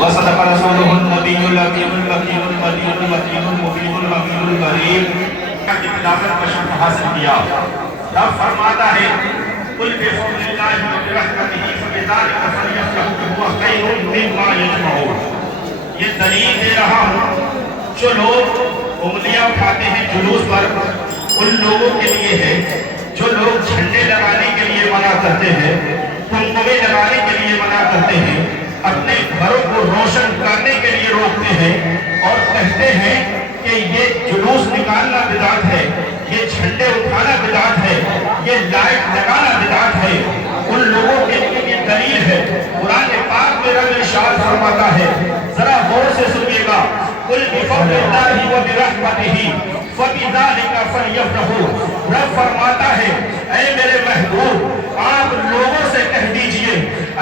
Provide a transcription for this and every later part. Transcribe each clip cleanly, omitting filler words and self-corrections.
وصدق رسوله النبي الأمين البكير المدين المتين المبين الحكيم الكريم کی تلاوت کا شرف حاصل کیا. رب فرماتا ہے قل بفضل اللہ وبرحمتہ فبذلک فلیفرحوا هو خیر مما یجمعون. یہ دلیل دے رہا ہوں جو لوگ انگلیاں اٹھاتے ہیں جلوس پر ان لوگوں کے لیے ہے جو لوگ جھنڈے لگانے کے لیے منع کرتے ہیں, قمقمے لگانے کے لیے منع کرتے ہیں, اپنے گھروں کو روشن کرنے کے لیے روکتے ہیں اور کہتے ہیں کہ یہ جلوس نکالنا بدعت ہے, یہ جھنڈے اٹھانا بدعت ہے, یہ لائٹ لگانا بدعت ہے. ان لوگوں کے لیے یہ دلیل ہے. قرآن پاک میں رب ارشاد فرماتا ہے, ذرا غور سے سنیے گا, قل بفضل اللہ وبرحمتہ فبذلک فلیفرحوا. رب فرماتا ہے اے میرے محبوب آپ لوگوں سے کہہ دیجئے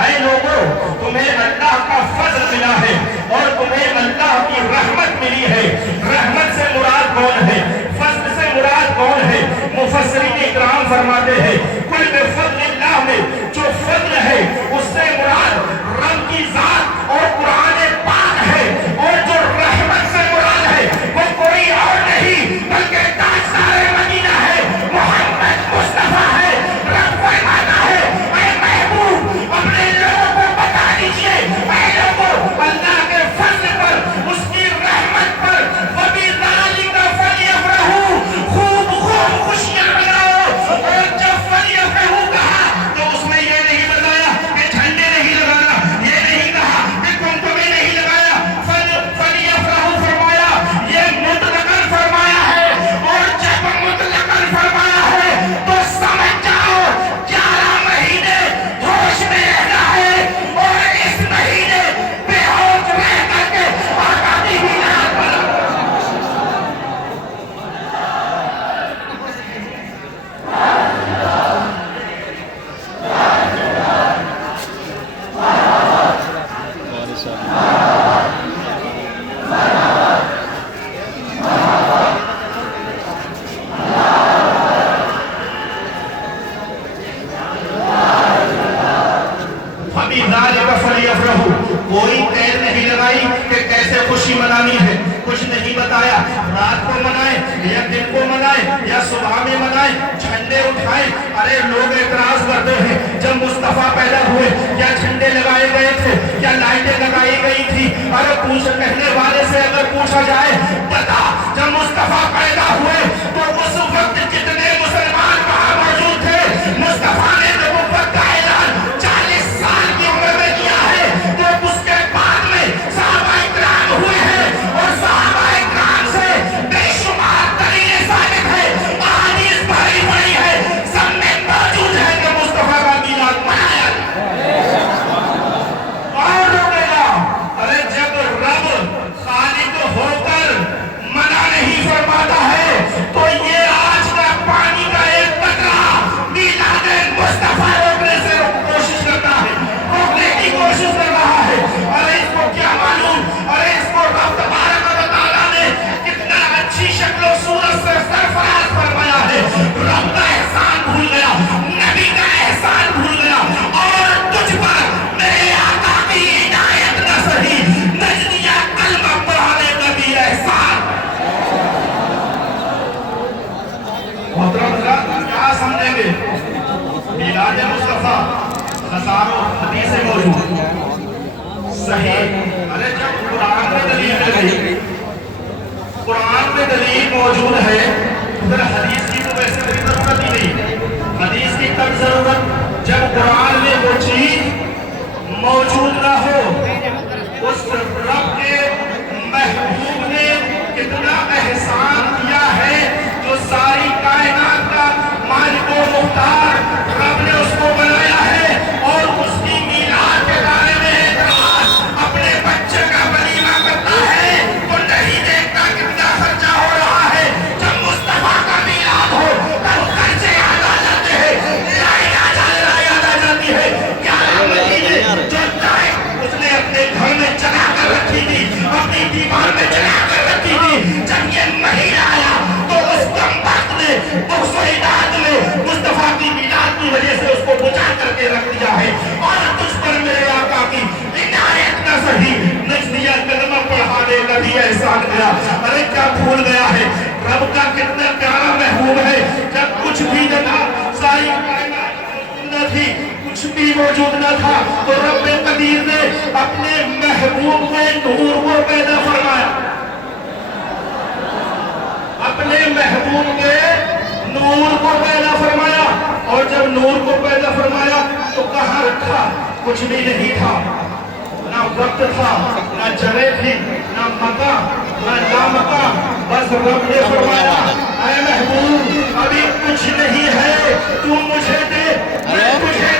اے لوگوں تمہیں اللہ کا فضل ملا ہے اور تمہیں اللہ کی رحمت ملی ہے. رحمت سے مراد کون ہے, فضل سے مراد کون ہے؟ مفسرین اکرام فرماتے ہیں کل بفضل اللہ میں جو فضل ہے اس سے مراد رب کی ذات اور قرآن پاک ہے, اور جو رحمت سے مراد ہے وہ کوئی اور نہیں بلکہ تاجدار مدینہ ہے, محمد مصطفیٰ ہے. رب فرماتا ہے اے محبوب اپنے لوگوں کو بتا دیجئے اے لوگوں اللہ کے فضل پر اس کی رحمت پر وَبِذَلِكَ فَلْيَفْرَحُوا خوب خوب خوشیاں مناؤ. اور جب فَلْيَفْرَحُوا کہا تو اس میں یہ نہیں بتایا کہ جھنڈے نہیں لگانا, یہ نہیں کہا کہ قمقمے نہیں لگایا. فَلْيَفْرَحُوا فرمایا, یہ مطلقاً فرمایا ہے. اور جب مطلقاً فرمایا ہے تو سمجھ جاؤ 11 مہینے ہوش میں رہنا ہے اور اس مہینے بے ہوش رہ کر کے آزادی کی رات بنا. فَبِذَلِكَ فَلْيَفْرَحُوا. کوئی قید نہیں لگائی کہ کیسے خوشی منانی ہے, کچھ نہیں بتایا. رات کو منائیں یا دن کو منائیں یا صبح میں منائیں, جھنڈے اٹھائیں. ارے لوگ اعتراض کرتے ہیں جب مصطفیٰ پیدا ہوئے کیا جھنڈے لگائے گئے تھے, کیا لائٹیں لگائی گئی تھی؟ ارے کہنے والے سے اگر پوچھا جائے بتا جب مصطفیٰ پیدا ہوئے تو اس وقت کتنے مسلمان وہاں موجود تھے؟ مصطفیٰ نے نبوت کا اعلان 40 سال کی عمر میں کیا ہے, تو اس کے بعد میں صحابہ اکرام ہوئے ہیں اور صحابہ اکرام سے بے شمار دلیلیں ثابت ہے, احادیث بھری پڑی ہے, سب میں موجود ہے کہ مصطفیٰ کا میلاد منایا. اور روکے گا؟ ارے جب رب خالق ہو کر منع نہیں فرماتا ہے تو یہ آج کا پانی کا ایک قطرہ میلاد مصطفیٰ روکنے سے کوشش کرتا ہے, روکنے کی کوشش کر رہا ہے. ارے اس کو کیا معلوم, ارے اس کو رب تبارک و تعالیٰ نے کتنا اچھی شکل و صورت سے سرفراز فرمایا ہے. رب کا احسان بھول گیا, نبی کا احسان بھول گیا, اور تجھ پر میرے آقا کی ہدایت نہ سہی, نجدیہ کلمہ پڑھانے کا بھی احسان. محترم حضرات کیا سمجھیں گے میلاد مصطفیٰ ہزاروں حدیثیں موجود صحیح. ارے جب قرآن میں دلیل مل گئی, قرآن میں دلیل موجود ہے, پھر حدیث کی تو ویسے کوئی ضرورت ہی نہیں. حدیث کی کب ضرورت جب قرآن میں وہ چیز موجود نہ ہو. اس رب کے محبوب نے کتنا احسان کیا ہے, جو ساری کائنات کا مالک و مختار رب نے اس کو بنایا ہے, اور اس کی میلاد کے بارے میں اعتراض اپنے بچے کا ولیمہ کرتا ہے تو نہیں دیکھتا کتنا خرچہ ہو رہا ہے. جب مصطفیٰ کا میلاد ہو تب خرچے یاد آ جاتے ہیں, لائن یاد آ جاتی ہے. 11 مہینے جو جائے اس موجود نہ تھا تو رب قدیر نے اپنے محبوب کے نور کو پیدا فرمایا، اپنے محبوب کے نور کو پیدا فرمایا، اور جب نور کو پیدا فرمایا تو کہاں رکھا؟ کچھ بھی نہیں تھا، نہ وقت تھا، نہ جگہ تھی، نہ مکان، نہ لامکان، بس رب نے فرمایا اے محبوب ابھی کچھ نہیں ہے، تو مجھے دے، میں تجھے